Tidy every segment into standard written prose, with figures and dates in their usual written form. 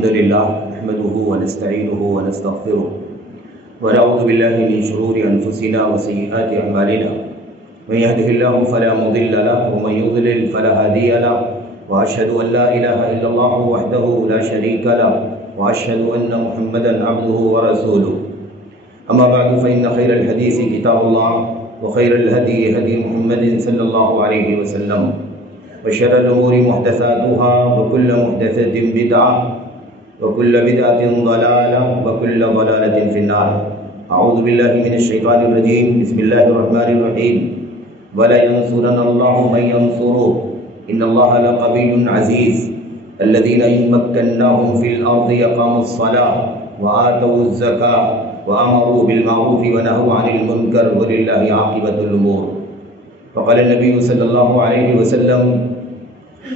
الحمد لله نحمده ونستعينه ونستغفره ونعوذ بالله من شرور أنفسنا وسيئات أعمالنا من يهده الله فلا مضل له ومن يضلل فلا هادي له وأشهد أن لا إله إلا الله وحده لا شريك له وأشهد أن محمدا عبده ورسوله أما بعد فإن خير الحديث كتاب الله وخير الهدي هدي محمد صلى الله عليه وسلم وشر الأمور محدثاتها وكل محدثة بدعة وكل بدعة ضلالة وكل ضلالة في النار. أعوذ بالله من الشيطان الرجيم. بسم الله الرحمن الرحيم. ولا ينصرن الله من ينصره إن الله لقوي عزيز الذين إن مكناهم في الأرض يقاموا الصلاة وآتوا الزكاة وأمروا بالمعروف ونهوا عن المنكر ولله عاقبة الأمور. فقال النبي صلى الله عليه وسلم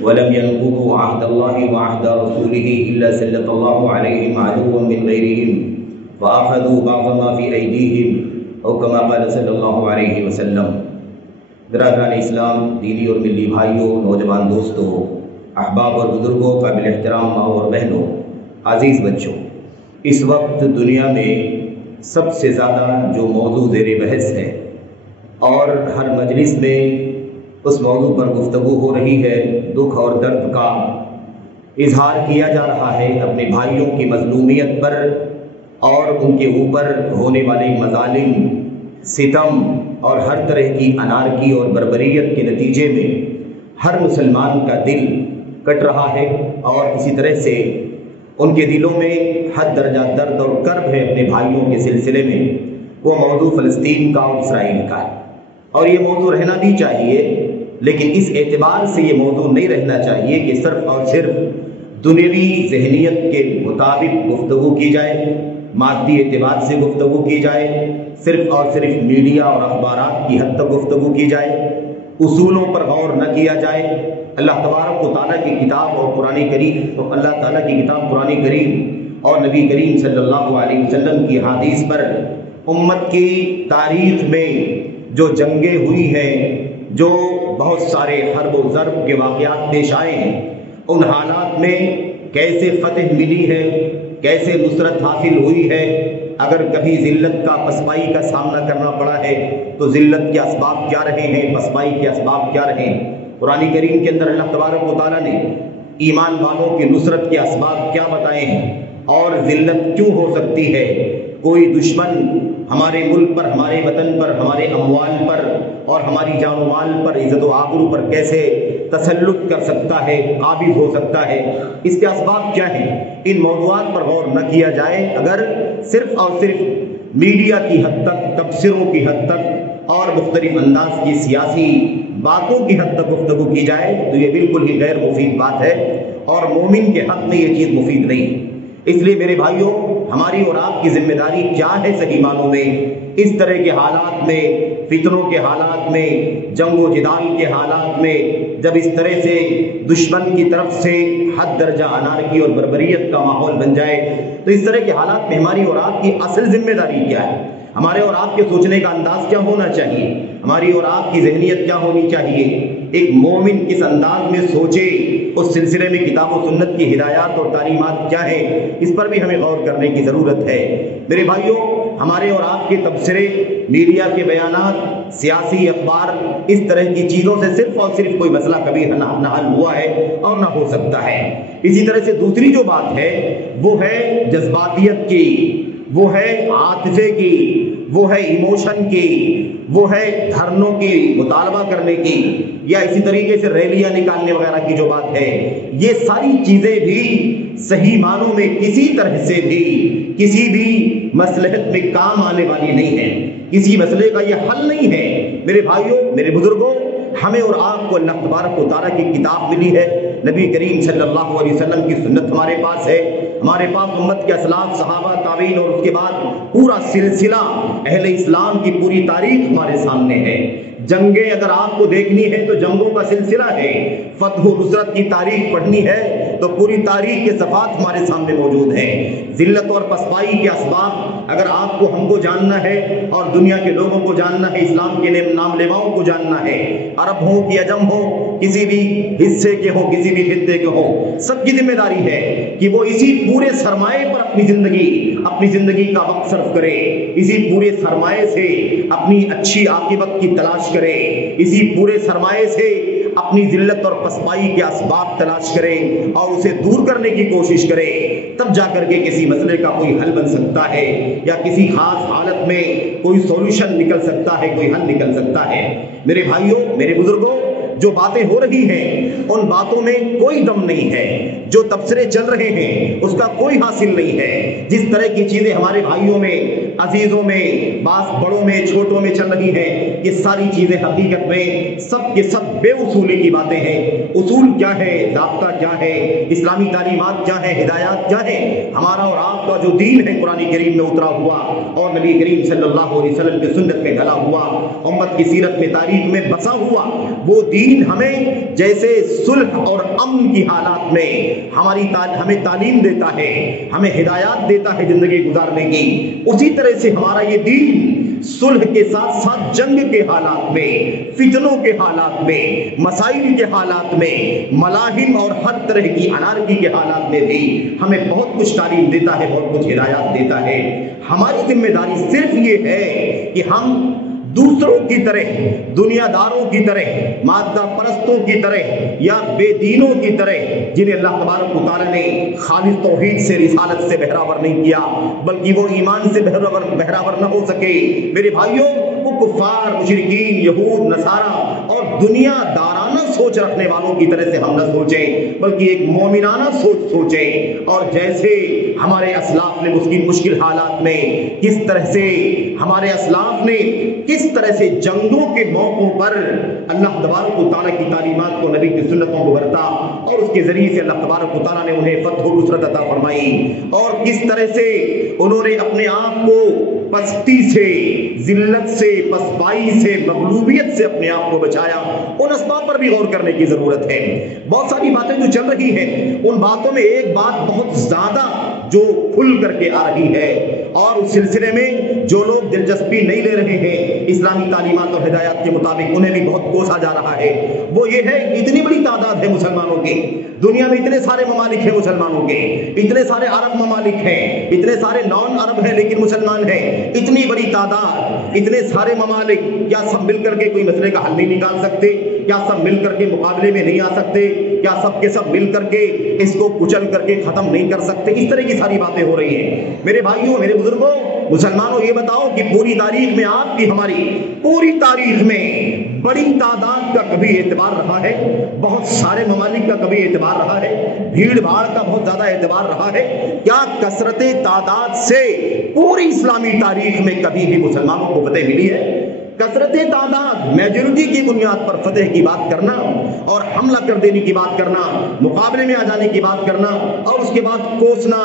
ولم ينقضوا عهد الله وعهد رسوله إلا سلط الله عليهم عدوا من غيرهم فأخذوا بعض ما في أيديهم أو كما قال صلی اللہ علیہ وسلم. برادران اسلام، دینی اور ملی بھائیوں، نوجوان دوستوں، احباب اور بزرگوں، قابل احترام ماں اور بہنوں، عزیز بچوں، اس وقت دنیا میں سب سے زیادہ جو موضوع زیر بحث ہے اور ہر مجلس میں اس موضوع پر گفتگو ہو رہی ہے، دکھ اور درد کا اظہار کیا جا رہا ہے اپنے بھائیوں کی مظلومیت پر اور ان کے اوپر ہونے والے مظالم، ستم اور ہر طرح کی انارکی اور بربریت کے نتیجے میں ہر مسلمان کا دل کٹ رہا ہے اور اسی طرح سے ان کے دلوں میں حد درجہ درد اور کرب ہے اپنے بھائیوں کے سلسلے میں. وہ موضوع فلسطین کا اور اسرائیل کا ہے اور یہ موضوع رہنا بھی چاہیے، لیکن اس اعتبار سے یہ موضوع نہیں رہنا چاہیے کہ صرف اور صرف دنیوی ذہنیت کے مطابق گفتگو کی جائے، مادی اعتبار سے گفتگو کی جائے، صرف اور صرف میڈیا اور اخبارات کی حد تک گفتگو کی جائے، اصولوں پر غور نہ کیا جائے. اللہ تبارک و تعالیٰ کی کتاب اور قرآن کریم اللہ تعالیٰ کی کتاب قرآن کریم اور نبی کریم صلی اللہ علیہ وسلم کی حدیث پر امت کی تاریخ میں جو جنگیں ہوئی ہیں، جو بہت سارے حرب و ضرب کے واقعات پیش آئے ہیں، ان حالات میں کیسے فتح ملی ہے، کیسے نصرت حاصل ہوئی ہے. اگر کبھی ذلت کا پسپائی کا سامنا کرنا پڑا ہے تو ذلت کے اسباب کیا رہے ہیں، پسپائی کے اسباب کیا رہے ہیں. قرآن کریم کے اندر اللہ تبارک و تعالیٰ نے ایمان والوں کی نصرت کے اسباب کیا بتائے ہیں اور ذلت کیوں ہو سکتی ہے. کوئی دشمن ہمارے ملک پر، ہمارے وطن پر، ہمارے اموال پر اور ہماری جان و مال پر، عزت و آبرو پر کیسے تسلط کر سکتا ہے، قابض ہو سکتا ہے، اس کے اسباب کیا ہیں. ان موضوعات پر غور نہ کیا جائے، اگر صرف اور صرف میڈیا کی حد تک، تبصروں کی حد تک اور مختلف انداز کی سیاسی باتوں کی حد تک گفتگو کی جائے تو یہ بالکل ہی غیر مفید بات ہے اور مومن کے حق میں یہ چیز مفید نہیں. اس لیے میرے بھائیوں، ہماری اور آپ کی ذمہ داری کیا ہے صحیح معنوں میں اس طرح کے حالات میں، فتنوں کے حالات میں، جنگ و جدال کے حالات میں، جب اس طرح سے دشمن کی طرف سے حد درجہ انارکی اور بربریت کا ماحول بن جائے تو اس طرح کے حالات میں ہماری اور آپ کی اصل ذمہ داری کیا ہے، ہمارے اور آپ کے سوچنے کا انداز کیا ہونا چاہیے، ہماری اور آپ کی ذہنیت کیا ہونی چاہیے. ایک مومن کس انداز میں سوچے، اس سلسلے میں کتاب و سنت کی ہدایات اور تعلیمات کیا ہیں، اس پر بھی ہمیں غور کرنے کی ضرورت ہے. میرے بھائیوں، ہمارے اور آپ کے تبصرے، میڈیا کے بیانات، سیاسی اخبار، اس طرح کی چیزوں سے صرف اور صرف کوئی مسئلہ کبھی نہ حل ہوا ہے اور نہ ہو سکتا ہے. اسی طرح سے دوسری جو بات ہے وہ ہے جذباتیت کی، وہ ہے عاطفے کی، وہ ہے ایموشن کی، وہ ہے دھرنوں کی مطالبہ کرنے کی، یا اسی طریقے سے ریلیاں نکالنے وغیرہ کی جو بات ہے. یہ ساری چیزیں بھی صحیح معنوں میں کسی طرح سے بھی کسی بھی مصلحت میں کام آنے والی نہیں ہے، کسی مسئلے کا یہ حل نہیں ہے. میرے بھائیوں، میرے بزرگوں، ہمیں اور آپ کو اللہ تبارک و تعالیٰ کی کتاب ملی ہے، نبی کریم صلی اللہ علیہ وسلم کی سنت ہمارے پاس ہے، ہمارے پاس امت کے اسلاف، صحابہ، تابعین اور اس کے بعد پورا سلسلہ اہل اسلام کی پوری تاریخ ہمارے سامنے ہے. جنگیں اگر آپ کو دیکھنی ہے تو جنگوں کا سلسلہ ہے، فتح و نصرت کی تاریخ پڑھنی ہے تو پوری تاریخ کے صفات ہمارے سامنے موجود ہیں۔ ذلت اور پسپائی کے اسباب اگر آپ کو ہم کو جاننا ہے اور دنیا کے لوگوں کو جاننا ہے، اسلام کے نام لیواؤں کو جاننا ہے، عرب ہو کہ عجم ہو، کسی بھی حصے کے ہو، کسی بھی خطے کے ہو، سب کی ذمہ داری ہے کہ وہ اسی پورے سرمایے پر اپنی زندگی کا وقت صرف کرے، اسی پورے سرمایے سے اپنی اچھی عاقبت کی تلاش کرے، اسی پورے سرمایے سے اپنی ذلت اور پسپائی کے اسباب تلاش کرے اور اسے دور کرنے کی کوشش کرے، تب جا کر کے کسی مسئلے کا کوئی حل بن سکتا ہے، یا کسی خاص حالت میں کوئی سولوشن نکل سکتا ہے، کوئی حل نکل سکتا ہے۔ میرے بھائیوں، میرے بزرگوں، جو باتیں ہو رہی ہیں ان باتوں میں کوئی دم نہیں ہے، جو تبصرے چل رہے ہیں اس کا کوئی حاصل نہیں ہے۔ جس طرح کی چیزیں ہمارے بھائیوں میں، عزیزوں میں، بعض بڑوں میں، چھوٹوں میں چل رہی ہیں، یہ ساری چیزیں حقیقت میں سب کے سب بے اصولی کی باتیں ہیں۔ اصول کیا ہے، ضابطہ کیا ہے، اسلامی تعلیمات کیا ہے، ہدایات کیا ہے؟ ہمارا اور آپ کا جو دین ہے قرآن کریم میں اترا ہوا اور نبی کریم صلی اللہ علیہ وسلم کی سنت میں ڈھلا ہوا، امت کی سیرت میں، تاریخ میں بسا ہوا، وہ دین ہمیں جیسے صلح اور امن کی حالات میں ہمیں تعلیم دیتا ہے، ہمیں ہدایات دیتا ہے زندگی گزارنے کی، اسی طرح سے ہمارا یہ دین صلح کے ساتھ ساتھ جنگ کے حالات میں، فتنوں کے حالات میں، مسائل کے حالات میں، ملاحم اور ہر طرح کی انارکی کے حالات میں بھی ہمیں بہت کچھ تعلیم دیتا ہے، بہت کچھ ہدایات دیتا ہے۔ ہماری ذمہ داری صرف یہ ہے کہ ہم دوسروں کی طرح، دنیا داروں کی طرح، مادہ پرستوں کی طرح یا بے دینوں کی طرح، جنہیں اللہ تبارک و تعالی نے خالص توحید سے، رسالت سے بہراور نہیں کیا بلکہ وہ ایمان سے بہراور نہ ہو سکے، میرے بھائیوں، وہ کفار، مشرکین، یہود، نصارہ اور دنیا دارانہ سوچ رکھنے والوں کی طرح سے ہم نہ سوچیں بلکہ ایک مومنانہ سوچ سوچیں۔ اور جیسے ہمارے اسلاف نے مشکل حالات میں کس طرح سے، ہمارے اسلاف نے کس طرح سے جنگوں کے موقعوں پر اللہ تبارک و تعالیٰ کی تعلیمات کو، نبی کی سنتوں کو برتا اور اس کے ذریعے سے اللہ تبارک و تعالیٰ نے انہیں فتح و نصرت عطا فرمائی، اور کس طرح سے انہوں نے اپنے آپ کو پستی سے، ذلت سے، پسپائی سے، مغلوبیت سے اپنے آپ کو بچایا، ان اسباب پر بھی غور کرنے کی ضرورت ہے۔ بہت ساری باتیں جو چل رہی ہیں ان باتوں میں ایک بات بہت زیادہ جو کھل کر کے آ رہی ہے اور اس سلسلے میں جو لوگ دلچسپی نہیں لے رہے ہیں اسلامی تعلیمات اور ہدایات کے مطابق، انہیں بھی بہت کوسا جا رہا ہے، وہ یہ ہے کہ اتنی بڑی تعداد ہے مسلمانوں کی، دنیا میں اتنے سارے ممالک ہیں مسلمانوں کے، اتنے سارے عرب ممالک ہیں، اتنے سارے نان عرب ہیں لیکن مسلمان ہیں، اتنی بڑی تعداد، اتنے سارے ممالک، کیا سب مل کر کے کوئی مسئلے کا حل نہیں نکال سکتے؟ کیا سب مل کر کے مقابلے میں نہیں آ سکتے؟ کیا سب کے سب مل کر کے اس کو کچل کر کے ختم نہیں کر سکتے؟ اس طرح کی ساری باتیں ہو رہی ہیں۔ میرے بھائیوں، میرے بزرگوں، مسلمانوں، یہ بتاؤ کہ پوری تاریخ میں، آپ کی ہماری پوری تاریخ میں بڑی تعداد کا کبھی اعتبار رہا ہے؟ بہت سارے ممالک کا کبھی اعتبار رہا ہے؟ بھیڑ بھاڑ کا بہت زیادہ اعتبار رہا ہے؟ کیا کثرت تعداد سے پوری اسلامی تاریخ میں کبھی بھی مسلمانوں کو فتح ملی ہے؟ کثرت تعداد، میجورٹی کی بنیاد پر فتح کی بات کرنا اور حملہ کر دینے کی بات کرنا، مقابلے میں آ جانے کی بات کرنا اور اس کے بعد کوسنا،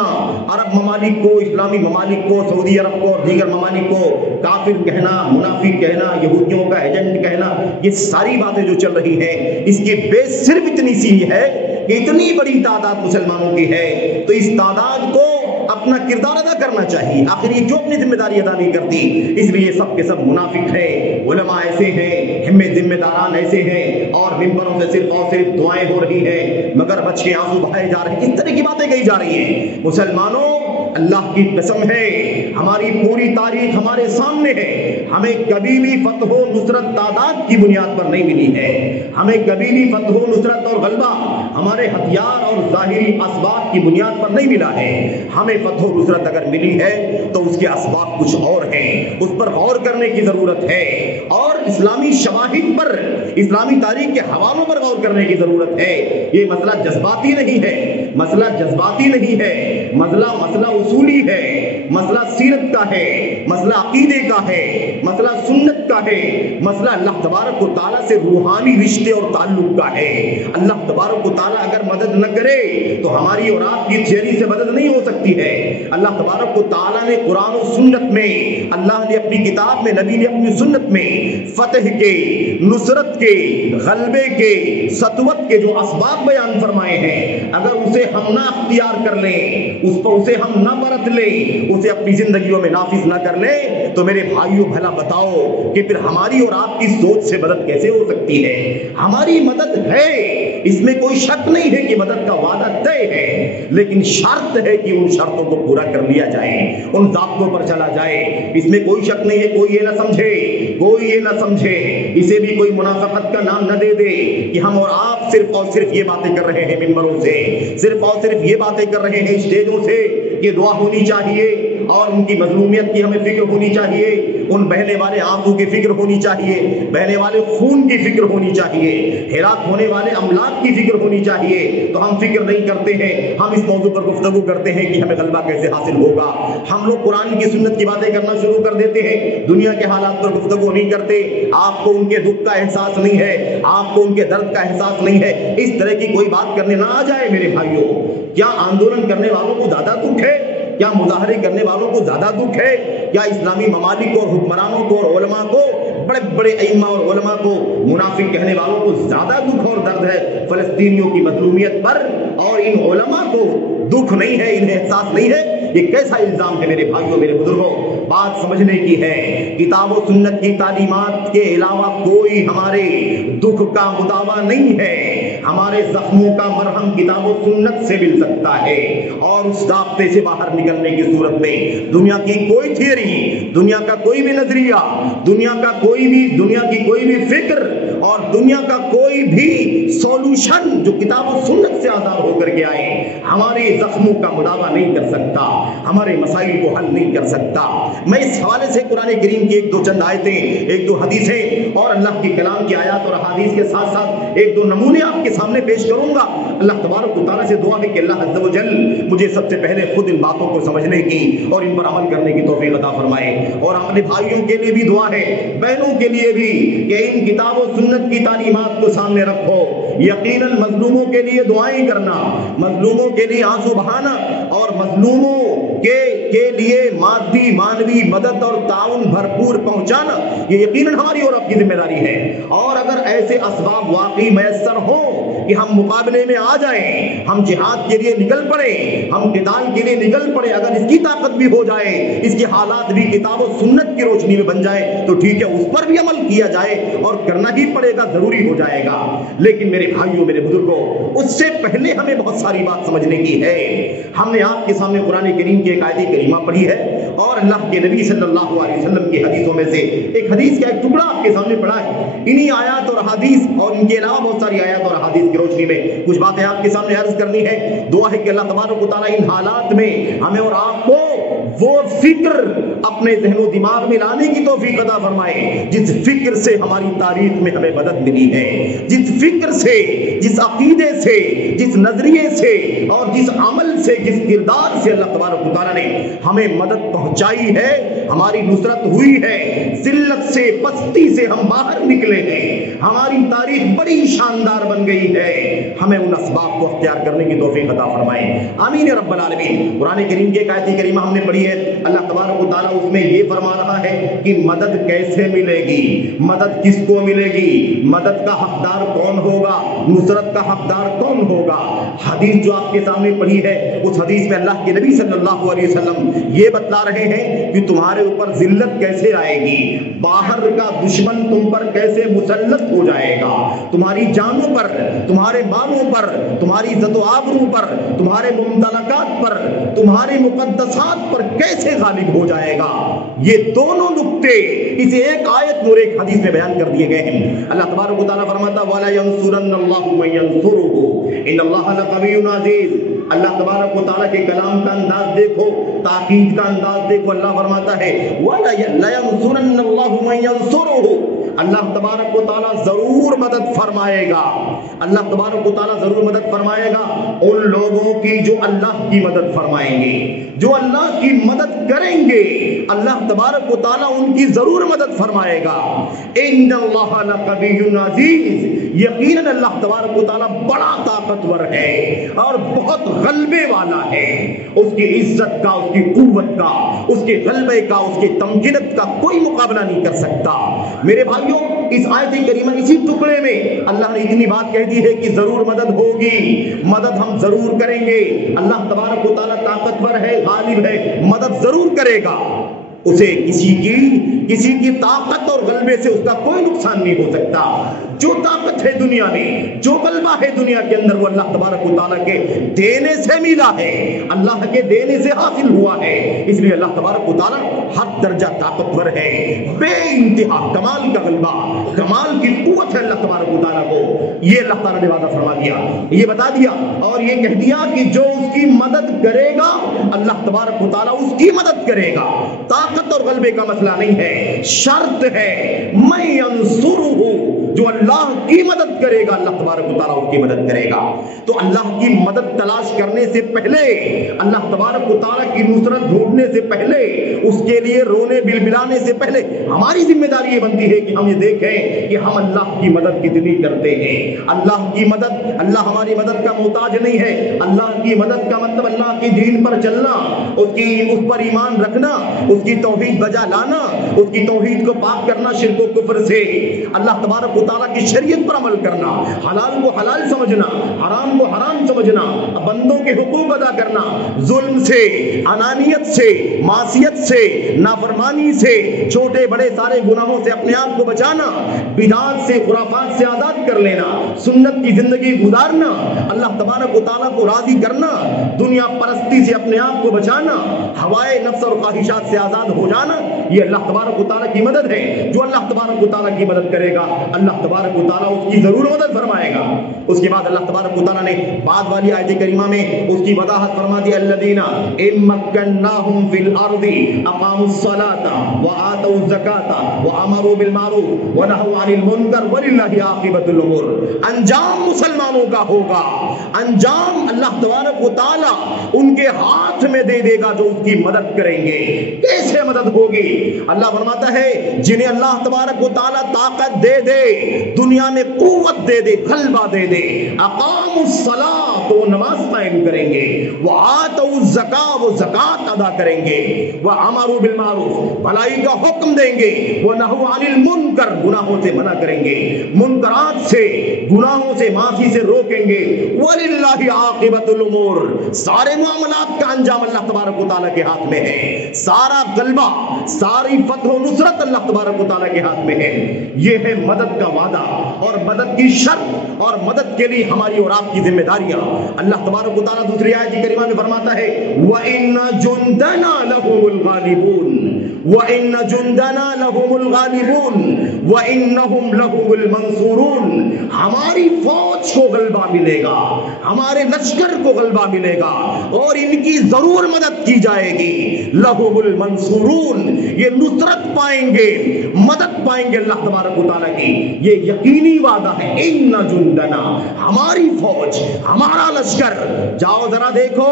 عرب ممالک کو، اسلامی ممالک کو، سعودی عرب کو اور دیگر ممالک کو کافر کہنا، منافق کہنا، یہودیوں کا ایجنٹ کہنا، یہ ساری باتیں جو چل رہی ہیں اس کی بیس صرف اتنی سی ہے کہ اتنی بڑی تعداد مسلمانوں کی ہے تو اس تعداد کو اپنا کردار ادا کرنا چاہیے۔ آخر یہ جو اپنی ذمہ داری ادا نہیں کرتی، اس لیے سب کے سب منافق ہیں، علماء ایسے ہیں، ہمیں ذمہ داران ایسے ہیں، اور ممبروں سے صرف اور صرف دعائیں ہو رہی ہیں مگر بچ کے آنسو بہائے جا رہے ہیں، اس طرح کی باتیں کہی جا رہی ہیں۔ مسلمانوں، اللہ کی قسم ہے، ہماری پوری تاریخ ہمارے سامنے ہے، ہمیں کبھی بھی فتح و نصرت تعداد کی بنیاد پر نہیں ملی ہے، ہمیں کبھی بھی فتح و نصرت اور غلبہ ہمارے ہتھیار اور ظاہری اسباب کی بنیاد پر نہیں ملا ہے۔ ہمیں فتح و نصرت اگر ملی ہے تو اس کے اسباب کچھ اور ہیں، اس پر غور کرنے کی ضرورت ہے اور اسلامی شواہد پر، اسلامی تاریخ کے حوالوں پر غور کرنے کی ضرورت ہے۔ یہ مسئلہ جذباتی نہیں ہے، مسئلہ جذباتی نہیں ہے، مسئلہ اصولی ہے، مسئلہ سیرت کا ہے، مسئلہ عقیدے کا ہے، مسئلہ سنت کا ہے، مسئلہ اللہ تبارک و تعالیٰ سے روحانی رشتے اور تعلق کا ہے۔ اللہ تبارک و تعالیٰ اگر مدد نہ کرے تو ہماری اور آپ کی تھیوری سے مدد نہیں ہو سکتی ہے۔ اللہ تبارک و تعالیٰ نے قرآن و سنت میں، اللہ نے اپنی کتاب میں، نبی نے اپنی سنت میں فتح کے، نصرت کے، غلبے کے، سطوت کے جو اسباب بیان فرمائے ہیں، اگر اسے ہم نہ اختیار کر لیں، اسے ہم نہ برت لیں، اسے اپنی زندگیوں میں نافذ نہ کر لیں، تو میرے بھائیوں بھلا بتاؤ کہ پھر ہماری اور آپ کی سوچ سے مدد کیسے ہو سکتی ہے؟ ہماری مدد ہے، اس میں کوئی شک نہیں ہے کہ مدد کا وعدہ طے ہے، لیکن شرط ہے کہ ان شرطوں کو پورا کر لیا جائے، ان ضابطوں پر چلا جائے۔ اس میں کوئی شک نہیں ہے، کوئی یہ نہ سمجھے، اسے بھی کوئی منافقت کا نام نہ دے دے کہ ہم اور آپ صرف اور صرف یہ باتیں کر رہے ہیں منبروں سے، صرف اور صرف یہ باتیں کر رہے ہیں اسٹیجوں سے کہ دعا ہونی چاہیے اور ان کی مظلومیت کی ہمیں فکر ہونی چاہیے، ان بہنے والے آنسو کی فکر ہونی چاہیے، بہنے والے خون کی فکر ہونی چاہیے، ہلاک ہونے والے املاک کی فکر ہونی چاہیے، تو ہم فکر نہیں کرتے ہیں۔ ہم اس موضوع پر گفتگو کرتے ہیں کہ ہمیں غلبہ کیسے حاصل ہوگا، ہم لوگ قرآن کی سنت کی باتیں کرنا شروع کر دیتے ہیں، دنیا کے حالات پر گفتگو نہیں کرتے۔ آپ کو ان کے دکھ کا احساس نہیں ہے، آپ کو ان کے درد کا احساس نہیں ہے، اس طرح کی کوئی بات کرنے نہ آ جائے میرے بھائیوں۔ کیا آندولن کرنے والوں کو زیادہ دکھ ہے؟ کیا مظاہرے کرنے والوں کو زیادہ دکھ ہے؟ کیا اسلامی ممالک اور حکمرانوں کو اور علماء کو، بڑے بڑے ائمہ اور علماء کو منافق کہنے والوں کو زیادہ دکھ اور درد ہے فلسطینیوں کی مظلومیت پر، اور ان علماء کو دکھ نہیں ہے، انہیں احساس نہیں ہے؟ یہ کیسا الزام ہے میرے بھائیوں، میرے بزرگوں؟ بات سمجھنے کی ہے۔ کتاب و سنت کی تعلیمات کے علاوہ کوئی ہمارے دکھ کا مداوا نہیں ہے۔ ہمارے زخموں کا مرہم کتاب و سنت سے مل سکتا ہے، اور اس ضابطے سے باہر نکلنے کی صورت میں دنیا کی کوئی تھیوری، دنیا کا کوئی بھی نظریہ، دنیا کی کوئی بھی فکر اور دنیا کا کوئی بھی سولوشن جو کتاب و سنت سے آزاد ہو کر کے آئے، ہمارے زخموں کا مداوا نہیں کر سکتا، ہمارے مسائل کو حل نہیں کر سکتا۔ میں اس حوالے سے قرآن کریم کی ایک دو چند آیتیں، ایک دو حدیثیں اور اللہ کی کلام کی آیات اور احادیث کے ساتھ ساتھ ایک دو نمونے آپ کے سامنے پیش کروں گا۔ اللہ تبارک و تعالیٰ سے دعا ہے کہ اللہ عز و جل مجھے سب سے پہلے خود ان باتوں کو سمجھنے کی اور ان پر عمل کرنے کی توفیق عطا فرمائے، اور اپنے بھائیوں کے لیے بھی دعا ہے، بہنوں کے لیے بھی، کہ ان کتاب و سنت کی تعلیمات کو سامنے رکھو۔ یقیناً مظلوموں کے لیے دعائیں کرنا، مظلوموں کے لیے آنسو بہانا اور مظلوموں کے لیے مادی مانوی مدد اور تعاون بھرپور پہنچانا، یہ یقیناً ہماری اور آپ کی ذمہ داری ہے۔ اور اگر ایسے اسباب واقعی میسر ہوں کہ ہم مقابلے میں آ جائیں، ہم جہاد کے لیے نکل پڑے، ہم قتال کے لیے نکل پڑے، اگر اس کی طاقت بھی ہو جائے، اس کے حالات بھی کتاب و سنت کی روشنی میں بن جائے، تو ٹھیک ہے، اس پر بھی عمل کیا جائے، اور کرنا ہی پڑے گا، ضروری ہو جائے گا۔ لیکن میرے بھائیوں، میرے بزرگوں، اس سے پہلے ہمیں بہت ساری بات سمجھنے کی ہے۔ ہم نے آپ کے سامنے قرآن کریم کی ایک آیت کریمہ پڑھی ہے، اور اللہ کے نبی صلی اللہ علیہ وسلم کی حدیثوں میں سے ایک حدیث کا ایک ٹکڑا آپ کے سامنے پڑھا ہے۔ انہی آیات اور احادیث اور ان کے علاوہ بہت ساری آیات اور احادیث کی روشنی میں کچھ باتیں آپ کے سامنے عرض کرنی ہے۔ دعا ہے کہ اللہ تبارک و تعالیٰ ان حالات میں ہمیں اور آپ کو وہ فکر اپنے ذہن و دماغ میں لانے کی توفیق عطا فرمائے جس فکر سے ہماری تاریخ میں ہمیں مدد ملی ہے، جس فکر سے، جس عقیدے سے، جس نظریے سے اور جس عمل سے، جس کردار سے اللہ تبارک و تعالیٰ نے ہمیں مدد پہنچائی ہے، ہماری نصرت ہوئی ہے، ذلت سے، پستی سے ہم باہر نکلے ہیں، ہماری تاریخ بڑی شاندار بن گئی ہے۔ ہمیں ان اسباب کو اختیار کرنے کی توفیق عطا فرمائے، آمین یا رب العالمین۔ قرآن کریم کی ایک آیت کریمہ ہم نے پڑھی ہے، اللہ تبارک و تعالیٰ اس میں یہ فرما رہا ہے کہ مدد کیسے ملے گی، مدد کس کو ملے گی، مدد کا حقدار کون ہوگا، نصرت کا حقدار کون ہوگا۔ حدیث جو آپ کے سامنے پڑھی ہے، اس حدیث میں اللہ کے نبی صلی اللہ علیہ وسلم یہ بتلا رہے ہیں کہ تمہارے اوپر ذلت کیسے آئے گی، باہر کا دشمن تم پر کیسے مسلط ہو جائے گا، تمہاری جانوں پر، تمہارے مالوں پر، تمہاری عزت و آبرو پر، تمہارے ممتلکات پر، تمہارے مقدسات پر کیسے غالب ہو جائے گا۔ یہ دونوں نقطے اس ایک آیت اور ایک حدیث میں بیان کر دیے گئے ہیں۔ اللہ تبارک و تعالیٰ فرماتا وَلَا يَنْصُرَنَّ اللَّهُ مَن يَنْصُرُهُ إِنَّ اللَّهَ لَقَوِيٌّ عَزِيزٌ۔ اللہ تبارک و تعالیٰ کے کلام کا انداز دیکھو، تاکید کا انداز دیکھو۔ اللہ فرماتا ہے وَلَا يَنْصُرَنَّ اللَّهُ مَن يَنْصُرُهُ، اللہ تبارک و تعالیٰ ضرور مدد فرمائے گا اللہ تبارک و تعالیٰ ضرور مدد فرمائے گا ان لوگوں کی جو اللہ کی مدد فرمائیں گے، جو اللہ کی مدد کریں گے اللہ تبارک و تعالیٰ ان کی ضرور مدد فرمائے گا۔ ان اللہ لقوی عزیز، یقیناً اللہ تبارک و تعالیٰ بڑا طاقتور ہے اور بہت غلبے والا ہے۔ اس کی عزت کا، اس کی قوت کا، اس کے غلبے کا، اس کے تمکنت کا کوئی مقابلہ نہیں کر سکتا۔ میرے بھائیوں، اس آیت کریمہ اسی ٹکڑے میں اللہ نے اتنی بات کہہ دی ہے کہ ضرور مدد ہوگی، مدد ہم ضرور کریں گے۔ اللہ تبارک و تعالیٰ طاقتور ہے، غالب ہے، مدد ضرور کرے گا۔ اسے کسی کی طاقت اور غلبے سے اس کا کوئی نقصان نہیں ہو سکتا۔ جو طاقت ہے دنیا میں، جو غلبہ ہے دنیا کے اندر، وہ اللہ تبارک و تعالیٰ کے دینے سے ملا ہے، اللہ کے دینے سے حاصل ہوا ہے۔ اس لیے اللہ تبارک و تعالیٰ ہر درجہ طاقتور ہے، بے انتہا کمال کا غلبہ، کمال کی قوت ہے اللہ تبارک و تعالیٰ کو۔ یہ اللہ تعالیٰ نے وعدہ فرما دیا، یہ بتا دیا اور یہ کہہ دیا کہ جو اس کی مدد کرے گا اللہ تبارک و تعالیٰ اس کی مدد کرے گا۔ طاقت اور غلبے کا مسئلہ نہیں ہے، شرط ہے میں ینصرہ، جو اللہ کی مدد کرے گا اللہ تبارک و تعالیٰ اس کی مدد کرے گا۔ تو اللہ کی مدد تلاش کرنے سے پہلے، اللہ تبارک و تعالیٰ کی نصرت ڈھونڈنے سے پہلے، اس کے لیے رونے بلبلانے سے پہلے ہماری ذمہ داری یہ بنتی ہے کہ ہم یہ دیکھیں کہ ہم اللہ کی مدد کتنی کرتے ہیں۔ اللہ کی مدد، اللہ ہماری مدد کا محتاج نہیں ہے۔ اللہ کی مدد کا مطلب اللہ کی دین پر چلنا، اس پر ایمان رکھنا، اس کی توحید بجا لانا، اس کی توحید کو پاک کرنا شرک و کفر سے، اللہ تبارک و تعالیٰ کی شریعت پر عمل کرنا، حلال کو حلال سمجھنا، حرام کو حرام سمجھنا، بندوں کے حقوق ادا کرنا، ظلم سے، انانیت سے، معصیت سے، نافرمانی سے، چھوٹے بڑے سارے گناہوں سے اپنے آپ کو بچانا، بدعات سے، خرافات سے آزاد کر لینا، سنت کی زندگی گزارنا، اللہ تبارک و تعالیٰ کو راضی کرنا، دنیا پرستی سے اپنے آپ کو بچانا، ہوائے نفس اور خواہشات سے آزاد ہو جانا، یہ اللہ تبارک و تعالیٰ کی مدد ہے۔ جو اللہ تبارک و تعالیٰ کی مدد کرے گا اللہ تبارک و تعالیٰ اس کی ضرور مدد فرمائے گا۔ اس کے بعد اللہ تبارک و تعالیٰ نے بعد والی آیت کریمہ میں اس کی وضاحت فرما دی، الذین ان مکناہم فی الارض اقاموا الصلاۃ وآتوا الزکاۃ وامروا بالمعروف ونہوا عن المنکر وللہ عاقبۃ الامور۔ انجام مسلمانوں کا ہوگا، انجام اللہ تبارک و تعالیٰ ان کے ہاتھ میں دے دے گا جو اس کی مدد کریں گے۔ کیسے مدد ہوگی؟ اللہ فرماتا ہے جنہیں اللہ تبارک و تعالیٰ طاقت دے دے، دنیا میں قوت دے دے، غلبہ دے دے، اقاموا الصلاۃ، تو وہ نماز قائم کریں گے، وآتوا الزکاۃ، وہ زکات ادا کریں گے، وامروا بالمعروف، بھلائی کا حکم دیں گے، ونہوا عن المنکر، گناہوں سے منع کریں گے، منکرات سے، گناہوں سے، معاصی سے روکیں گے، وللہ عاقبۃ الامور، سارے معاملات کا انجام اللہ تبارک و تعالیٰ کے ہاتھ میں ہے، سارا غلبہ، ساری فتح و نصرت اللہ تبارک و تعالیٰ کے ہاتھ میں ہے۔ یہ ہے مدد کا وعدہ اور مدد کی شرط اور مدد کے لیے ہماری اور آپ کی ذمہ داریاں۔ اللہ تبارک و تعالیٰ دوسری آیت کریمہ میں فرماتا ہے وَإِنَّ جُنْدَنَا لَهُمُ الْغَالِبُونَ وَإِنَّ جُنْدَنَا لَهُمُ الْغَالِبُونَ وَإِنَّهُمْ لَهُمُ الْمَنْصُورُونَ، ہماری فوج کو غلبہ ملے گا، ہمارے لشکر کو غلبہ ملے گا اور ان کی ضرور مدد کی جائے گی۔ لَهُمُ الْمَنْصُورُونَ، یہ نصرت پائیں گے، مدد پائیں گے اللہ تبارک و تعالیٰ کی، یہ یقینی وعدہ ہے۔ اِنَّ جُنْدَنَا، ہماری فوج، ہمارا لشکر، جاؤ ذرا دیکھو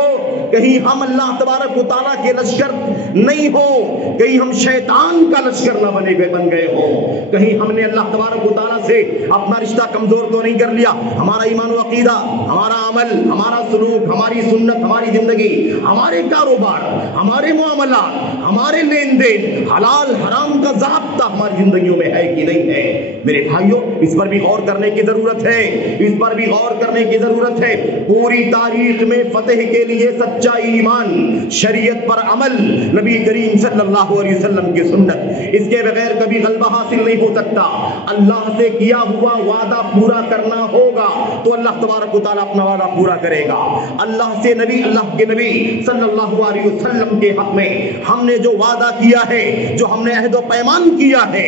کہیں ہم اللہ تبارک و تعالیٰ کے لشکر نہیں ہو، کہیں ہم شیطان کا لشکر نہ بن گئے ہو، کہیں ہم نے اللہ تبارک و تعالیٰ سے اپنا رشتہ کمزور تو نہیں کر لیا، ہمارا ایمان و عقیدہ، ہمارا عمل، ہمارا سلوک، ہماری سنت، ہماری زندگی، ہمارے کاروبار، ہمارے معاملات، ہمارے لین دین، حلال حرام کا ضابطہ ہماری زندگیوں میں ہے کہ نہیں ہے۔ میرے بھائیوں، اس پر بھی غور کرنے کی ضرورت ہے، اس پر بھی غور کرنے کی ضرورت ہے۔ پوری تاریخ میں فتح کے لیے سچا ایمان، شریعت پر عمل، نبی کریم صلی اللہ علیہ وسلم کی سنت، اس کے بغیر کبھی غلبہ حاصل نہیں ہو سکتا۔ اللہ سے کیا ہوا وعدہ پورا کرنا ہوگا تو اللہ تبارک و تعالیٰ اپنا وعدہ پورا کرے گا۔ اللہ سے نبی، اللہ کے نبی صلی اللہ علیہ وسلم کے حق میں ہم نے جو وعدہ کیا ہے، جو ہم نے عہد و پیمان کیا ہے،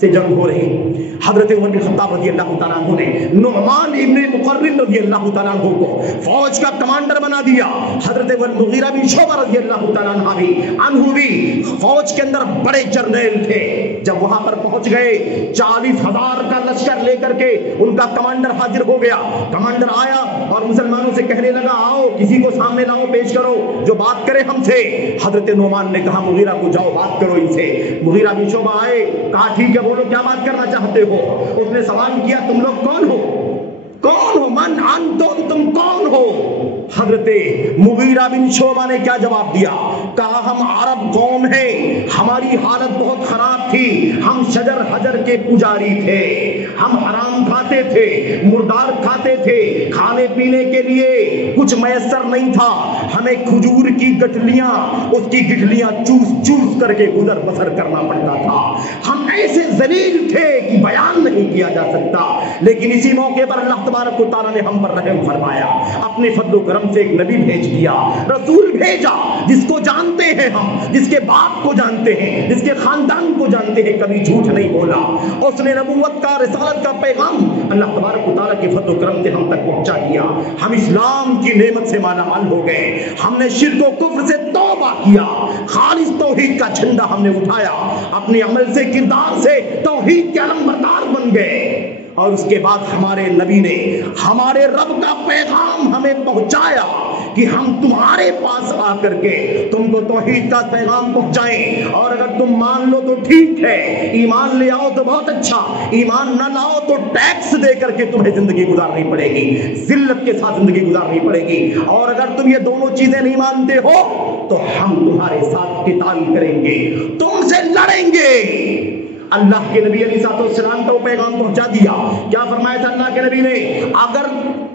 سے جنگ ہو رہی. حضرت عمر بن خطاب رضی اللہ تعالیٰ عنہ نے نعمان ابن مقرن رضی اللہ تعالیٰ عنہ کو فوج کا کمانڈر بنا دیا. حضرت مغیرہ بن شعبہ رضی اللہ تعالیٰ عنہ بھی فوج کے اندر بڑے جرنیل تھے. جب وہاں پر پہنچ گئے 40,000 کا لشکر لے کر کے ان کا کمانڈر حاضر ہو گیا. کمانڈر آیا اور مسلمانوں سے کہنے لگا آؤ کسی کو سامنے لاؤ پیش کرو جو بات کرے ہم سے. حضرت نعمان نے کہا مغیرہ کو جاؤ بات کرو ان سے. مغیرہ بن شعبہ آئے, کہا ٹھیک ہے بولو کیا بات کرنا چاہتے ہو. اس نے سوال کیا تم لوگ کون ہو, کون ہو, من انتم, تم کون ہو. حضرت مغیرہ بن شعبہ نے کیا جواب دیا, کہا ہم عرب قوم ہیں, ہماری حالت بہت خراب تھی, ہم شجر حجر کے پجاری تھے, ہم حرام کھاتے تھے, مردار کھاتے تھے, کھانے پینے کے لیے کچھ میسر نہیں تھا, ہمیں کھجور کی گٹھلیاں اس کی گٹھلیاں چوس چوس کر کے گزر بسر کرنا پڑتا تھا. ہم ایسے ذلیل تھے کہ بیان نہیں کیا جا سکتا. لیکن اسی موقع پر اللہ تبارک و تعالیٰ نے ہم پر رحم فرمایا, اپنے فضل و کرم سے ایک نبی بھیج دیا, رسول بھیجا جس کو جانتے ہیں ہم, جس کے باپ کو جانتے ہیں, جس کے خاندان کو جانتے ہیں, کبھی جھوٹ نہیں بولا. اس نے نبوت کا رسالت کا پیغام اللہ تبارک و تعالیٰ کے فضل و کرم سے ہم تک پہنچا دیا. ہم اسلام کی نعمت سے مالا مال ہو گئے, ہم نے شرک و کفر سے توبہ کیا, خالص توحید کا جھنڈا ہم نے اٹھایا, اپنے عمل سے کردار سے توحید کے علمبردار بن گئے. اور اس کے بعد ہمارے نبی نے ہمارے رب کا پیغام ہمیں پہنچایا کہ ہم تمہارے پاس آ کر کے تم کو توحید کا پیغام پہنچائیں, اور اگر تم مان لو تو ٹھیک ہے, ایمان لے آؤ تو بہت اچھا, ایمان نہ لاؤ تو ٹیکس دے کر کے تمہیں زندگی گزارنی پڑے گی, ذلت کے ساتھ زندگی گزارنی پڑے گی. اور اگر تم یہ دونوں چیزیں نہیں مانتے ہو تو ہم تمہارے ساتھ قتال کریں گے, تم سے لڑیں گے. اللہ کے نبی علیہ السلام کو پیغام پہنچا دیا. کیا فرمایا تھا اللہ کے نبی نے, اگر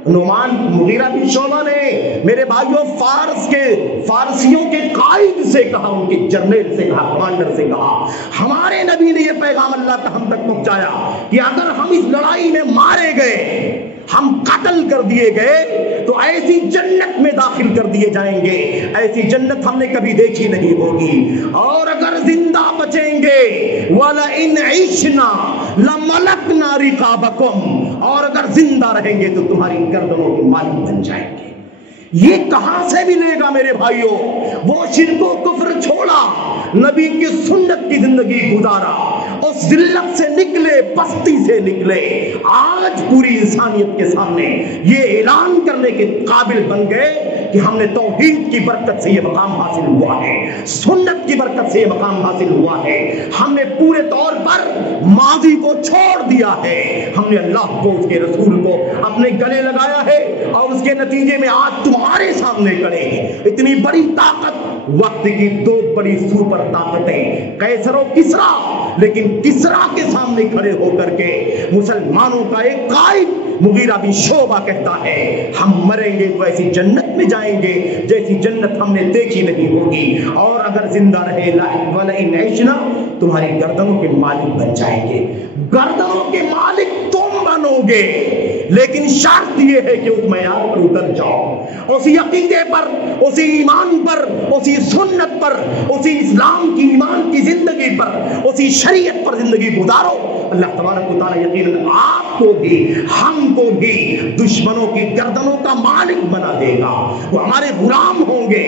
نعمان مغیرہ بن شعبہ نے میرے بھائیوں فارسیوں کے قائد سے کہا, ان کے جرنیل سے کہا, کمانڈر سے کہا, ہمارے نبی نے یہ پیغام اللہ کا ہم تک پہنچایا کہ اگر ہم اس لڑائی میں مارے گئے, ہم قتل کر دیے گئے تو ایسی جنت میں داخل کر دیے جائیں گے, ایسی جنت ہم نے کبھی دیکھی نہیں ہوگی. اور اگر زندہ بچیں گے وَلَئِنْ عِشْنَا لَمَلَكْنَا رِقَابَكُمْ, اور اگر زندہ رہیں گے تو تمہاری گردنوں کے مالک بن جائیں گے. یہ کہاں سے ملے گا میرے بھائیوں؟ وہ شرک و کفر چھوڑا, نبی کی سنت کی زندگی گزارا, اس ذلت سے نکلے, پستی سے نکلے. آج پوری انسانیت کے سامنے یہ اعلان کرنے کے قابل بن گئے کہ ہم نے توحید کی برکت سے یہ مقام حاصل ہوا ہے, سنت کی برکت سے یہ مقام حاصل ہوا ہے. ہم نے پورے طور پر ماضی کو چھوڑ دیا ہے, ہم نے اللہ کو, اس کے رسول کو اپنے گلے لگایا ہے, اور اس کے نتیجے میں آج تمہارے سامنے کھڑے ہیں. اتنی بڑی طاقت, وقت کی دو بڑی سپر طاقتیں قیصر و کسریٰ, لیکن کسریٰ کے سامنے کھڑے ہو کر کے مسلمانوں کا ایک قائد مغیرہ بن شعبہ کہتا ہے ہم مریں گے تو ایسی جنت میں جائیں گے جیسی جنت ہم نے دیکھی نہیں ہوگی, اور اگر زندہ رہے وَلَئِنْ عِشْنَا تمہاری گردنوں کے مالک بن جائیں گے. گردنوں کے مالک تم بنو گے, لیکن شرط یہ ہے کہ اس معیار پر اتر جاؤ, اسی عقیدے پر, اسی ایمان پر, اسی سنت پر, اسی اسلام کی ایمان کی زندگی پر, اسی شریعت پر زندگی گزارو. اللہ تبارک و تعالیٰ یقیناً آپ کو بھی ہم کو بھی دشمنوں کی گردنوں کا مالک بنا دے گا. وہ ہمارے غلام ہوں گے,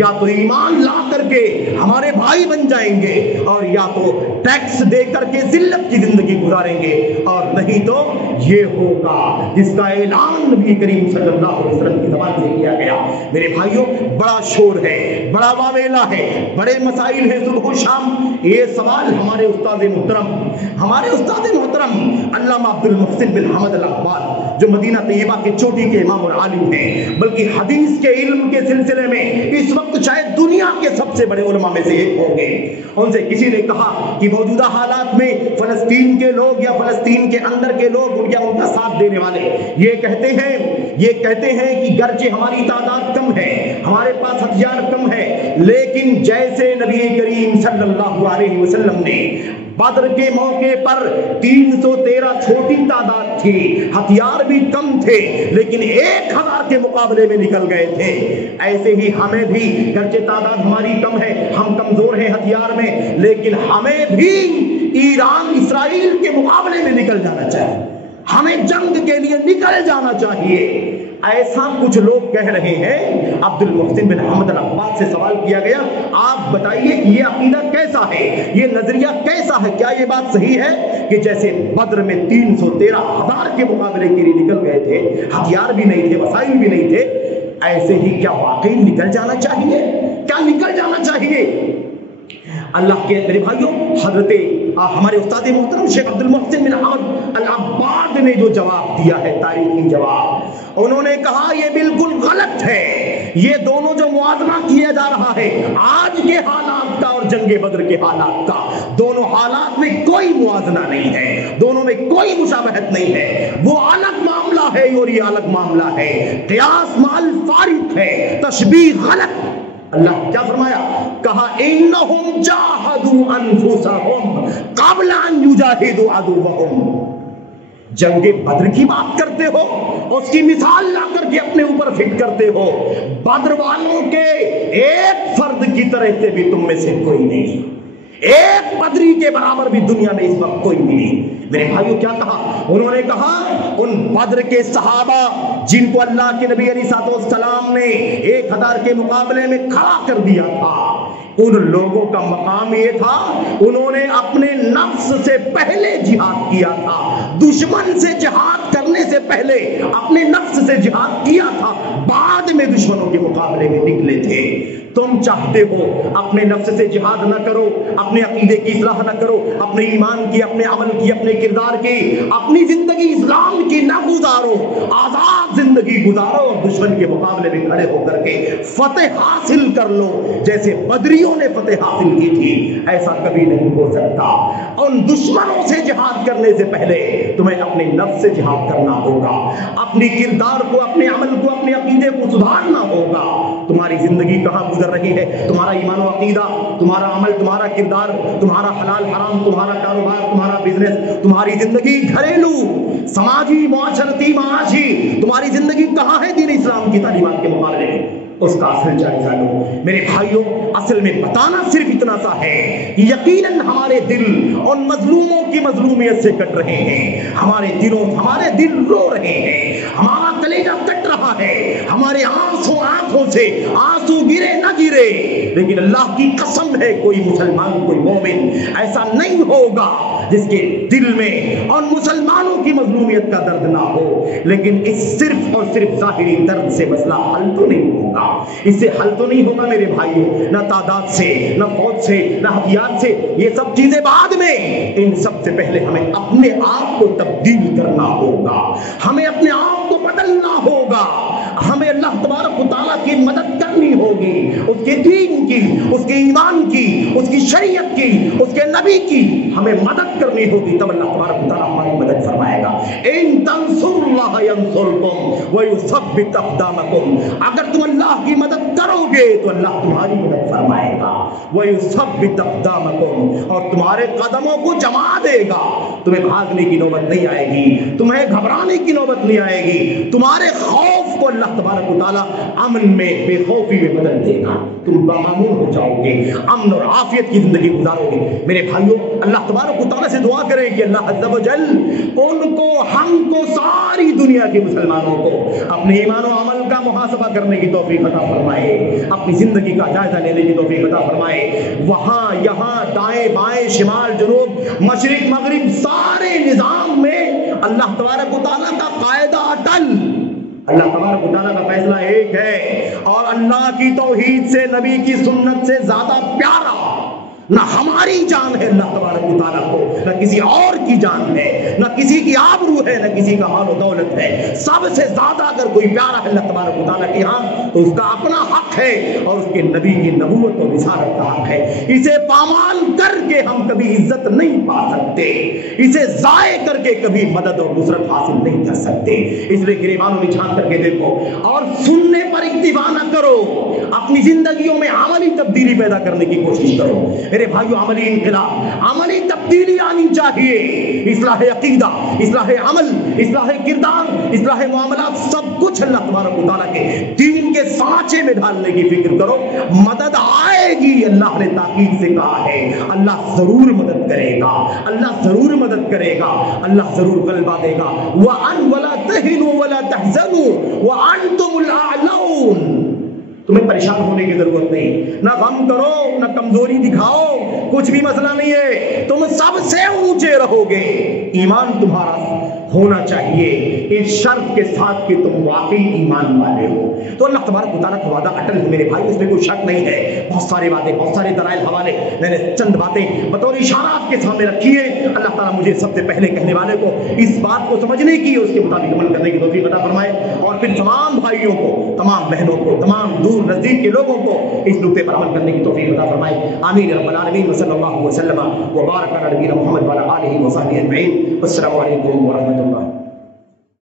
یا تو ایمان لا کر کے ہمارے بھائی بن جائیں گے, اور یا تو ٹیکس دے کر کے ذلت کی زندگی گزاریں گے, اور نہیں تو یہ ہوگا جس کا اعلان نبی کریم صلی اللہ علیہ وسلم کی زبان سے کیا گیا. میرے بھائیوں, بڑا شور ہے, بڑا واویلا ہے, بڑے مسائل ہیں صبح و شام. یہ سوال ہمارے استاد محترم علامہ عبد المحسن بن حمد الاقبال جو مدینہ طیبہ کے چوٹی کے امام اور عالم ہیں, بلکہ حدیث کے علم کے سلسلے میں اس وقت شاید دنیا کے سب سے بڑے علماء میں سے ایک ہوں گے. ان سے کسی نے کہا کہ موجودہ حالات میں فلسطین کے لوگ یا فلسطین کے اندر کے لوگ ان کا ساتھ دینے والے یہ کہتے ہیں کہ گرچہ ہماری تعداد کم ہے, ہمارے پاس ہتھیار کم ہے, لیکن جیسے نبی کریم صلی اللہ علیہ وسلم نے بدر کے موقع پر 313 چھوٹی تعداد تھی, ہتھیار بھی کم تھے, لیکن 1000 کے مقابلے میں نکل گئے تھے, ایسے ہی ہمیں بھی گرچہ تعداد ہماری کم ہے, ہم کمزور ہیں ہتھیار میں, لیکن ہمیں بھی ایران اسرائیل کے مقابلے میں نکل جانا چاہیے، ہمیں جنگ کے لیے نکل جانا چاہیے۔ ایسا کچھ لوگ کہہ رہے ہیں۔ عبد المحسن بن حمد العباد سے سوال کیا گیا، آپ بتائیے کہ یہ عقیدہ کیسا ہے، یہ نظریہ کیسا ہے، کیا یہ بات صحیح ہے کہ جیسے بدر میں 313,000 کے مقابلے کے لیے نکل گئے تھے، ہتھیار بھی نہیں تھے، وسائل بھی نہیں تھے، ایسے ہی کیا واقعی نکل جانا چاہیے؟ کیا نکل جانا چاہیے؟ اللہ کے میرے بھائیوں، حضرت ہمارے استاد محترم شیخ عبد المحسن بن حمد العباد نے جو جواب دیا ہے، تاریخی جواب، انہوں نے کہا یہ بالکل غلط ہے۔ یہ دونوں جو موازنہ کیا جا رہا ہے آج کے حالات کا اور جنگ بدر کے حالات کا، دونوں حالات میں کوئی موازنہ نہیں ہے، دونوں میں کوئی مشابہت نہیں ہے۔ وہ الگ معاملہ ہے اور یہ الگ معاملہ ہے، قیاس مال فارق ہے، تشبیہ غلط۔ اللہ کیا فرمایا؟ کہا انہم جاہدوا انفسہم قبل ان یجاہدوا عدوہم۔ جنگ بدر کی بات کرتے ہو، اس کی مثال لا کر کے اپنے اوپر فٹ کرتے ہو، بدر والوں کے ایک فرد کی طرح سے بھی تم میں سے کوئی نہیں، ایک بدری کے برابر بھی دنیا میں اس وقت کوئی نہیں۔ میرے بھائیوں کیا کہا؟ انہوں نے کہا ان بدر کے صحابہ جن کو اللہ کے نبی علیہ السلام نے 1000 کے مقابلے میں کھڑا کر دیا تھا، ان لوگوں کا مقام یہ تھا انہوں نے اپنے نفس سے پہلے جہاد کیا تھا، دشمن سے جہاد کرنے سے پہلے اپنے نفس سے جہاد کیا تھا، بعد میں دشمنوں کے مقابلے میں نکلے تھے۔ تم چاہتے ہو اپنے نفس سے جہاد نہ کرو، اپنے عقیدے کی اصلاح نہ کرو، اپنے ایمان کی، اپنے عمل کی، اپنے کردار کی، اپنی زندگی اسلام کی نہ گزارو، آزاد زندگی گزارو اور دشمن کے مقابلے میں کھڑے ہو کر کے فتح حاصل کر لو جیسے بدریوں نے فتح حاصل کی تھی۔ ایسا کبھی نہیں ہو سکتا۔ ان دشمنوں سے جہاد کرنے سے پہلے تمہیں اپنے نفس سے جہاد کرنا ہوگا، اپنی کردار کو، اپنے عمل کو، اپنے عقیدے کو سدھارنا ہوگا۔ تمہاری زندگی کہاں گزر رہی ہے؟ تمہارا ایمان و عقیدہ، تمہارا عمل، تمہارا کردار، تمہارا حلال حرام، تمہارا کاروبار، تمہارا بزنس، تمہاری زندگی گھریلو، سماجی، معاشرتی، معاشی، تمہاری زندگی کہاں ہے دین اسلام کی تعلیمات کے مقابلے میں؟ اس کا اصل جائزہ لو۔ میرے بھائیوں، اصل میں بتانا صرف اتنا سا ہے کہ یقیناً ہمارے دل ان مظلوموں کی مظلومیت سے کٹ رہے ہیں، ہمارے دل رو رہے ہیں، ہمارا کلیجہ کٹ رہا ہے، ہمارے آنکھوں سے آنسو گرے نہ گرے، لیکن اللہ کی قسم ہے کوئی مسلمان، کوئی مومن ایسا نہیں ہوگا جس کے دل میں اور مسلمانوں کی مظلومیت کا درد نہ ہو۔ لیکن اس صرف اور صرف ظاہری درد سے مسئلہ حل تو نہیں ہوگا، اس سے حل تو نہیں ہوگا میرے بھائیوں، نہ تعداد سے، نہ فوج سے، نہ ہتھیار سے، یہ سب چیزیں بعد میں۔ ان سب سے پہلے ہمیں اپنے آپ کو تبدیل کرنا ہوگا، ہمیں اپنے آپ کو بدلنا ہوگا، ہمیں اللہ تبارک و تعالیٰ کی مدد کرنی ہوگی، اس کے دین کی، اس کے ایمان کی، اس کی شریعت کی، اس کے نبی کی ہمیں مدد کرنی ہوگی، تب اللہ تبارک و تعالیٰ ہماری مدد فرمائے گا۔ ان تنصروا اللہ ینصرکم ویثبت اقدامکم، اگر تم اللہ کی مدد کرو گے تو اللہ تمہاری مدد فرمائے گا، ویثبت اقدامکم، اور تمہارے قدموں کو جما دے گا، تمہیں بھاگنے کی نوبت نہیں آئے گی، تمہیں گھبرانے کی نوبت نہیں آئے گی، تمہارے خوف کو اللہ تبارک و تعالیٰ امن میں، بے خوفی میں بدل دے گا، تم بامامون ہو جاؤ گے، امن اور عافیت کی زندگی گزارو گے۔ میرے بھائیوں، اللہ تبارک و تعالیٰ سے دعا کریں کہ اللہ عز و جل ان کو، ہم کو، ساری دنیا کے مسلمانوں کو اپنے ایمان و عمل کا محاسبہ کرنے کی توفیق عطا فرمائے، اپنی زندگی کا جائزہ لینے کی توفیق عطا فرمائے۔ وہاں یہاں دائیں بائیں، شمال جنوب، مشرق مغرب، سارے نظام میں اللہ تبارک و تعالیٰ کا قاعدہ اٹل، اللہ تبارک و تعالیٰ کا فیصلہ ایک ہے، اور اللہ کی توحید سے، نبی کی سنت سے زیادہ پیارا نہ ہماری جان ہے اللہ تبارک و تعالیٰ کو، نہ کسی اور کی جان ہے، نہ کسی کی آبرو ہے، نہ کسی کا مال و دولت ہے۔ سب سے زیادہ اگر کوئی پیارا ہے اللہ تبارک و تعالیٰ کے ہاں تو اس کا اپنا حق ہے اور اس کے نبی کی نبوت اور رسالت کا حق ہے۔ اسے پامال کر کے ہم کبھی عزت نہیں پا سکتے، اسے ضائع کر کے کبھی مدد اور نصرت حاصل نہیں کر سکتے۔ اس لیے گریبانوں میں جھانک کر کے دیکھو اور سننے پر اکتفا نہ کرو، اپنی زندگیوں میں عملی تبدیلی پیدا کرنے کی کوشش کرو۔ میرے بھائیو عملی انقلاب، عملی تبدیلی آنی چاہیے. اصلاح عقیدہ، اصلاح عمل، اصلاح کردار، اصلاح معاملات، سب کچھ اللہ تبارک و تعالیٰ کے دین کے سانچے میں ڈالنے کی فکر کرو. مدد آئے گی، اللہ نے تاکید سے کہا ہے. اللہ ضرور مدد کرے گا، اللہ ضرور مدد کرے گا، اللہ ضرور غلبہ دے گا. وَأَنْ وَلَا تَهِنُوا وَلَا تَحْزَنُوا وَأَنْتُمُ الْأَعْلَوْنَ. تمہیں پریشان ہونے کی ضرورت نہیں، نہ غم کرو، نہ کمزوری دکھاؤ، کچھ بھی مسئلہ نہیں ہے، تم سب سے اونچے رہو گے. ایمان تمہارا ہونا چاہیے اس شرط کے ساتھ کہ تم واقعی ایمان والے ہو. تو اللہ تبارک و تعالیٰ کا وعدہ اٹل ہے میرے بھائی، اس میں کوئی شک نہیں ہے. بہت ساری باتیں، بہت سارے دلائل حوالے، میں نے چند باتیں بطور اشارات کے سامنے رکھی ہے. اللہ تعالیٰ مجھے سب سے پہلے کہنے والے کو اس بات کو سمجھنے کی، اس کے مطابق عمل کرنے کی توفیق عطا فرمائے، اور پھر تمام بھائیوں کو، تمام بہنوں کو، تمام دور نزدیک کے لوگوں کو اس نقطے پر عمل کرنے کی توفیق عطا فرمائے. آمین رب العالمین. وصلی اللہ وسلم وبارک علی نبینا محمد وعلی آلہ وصحبہ اجمعین. السلام علیکم ورحمۃ اللہ.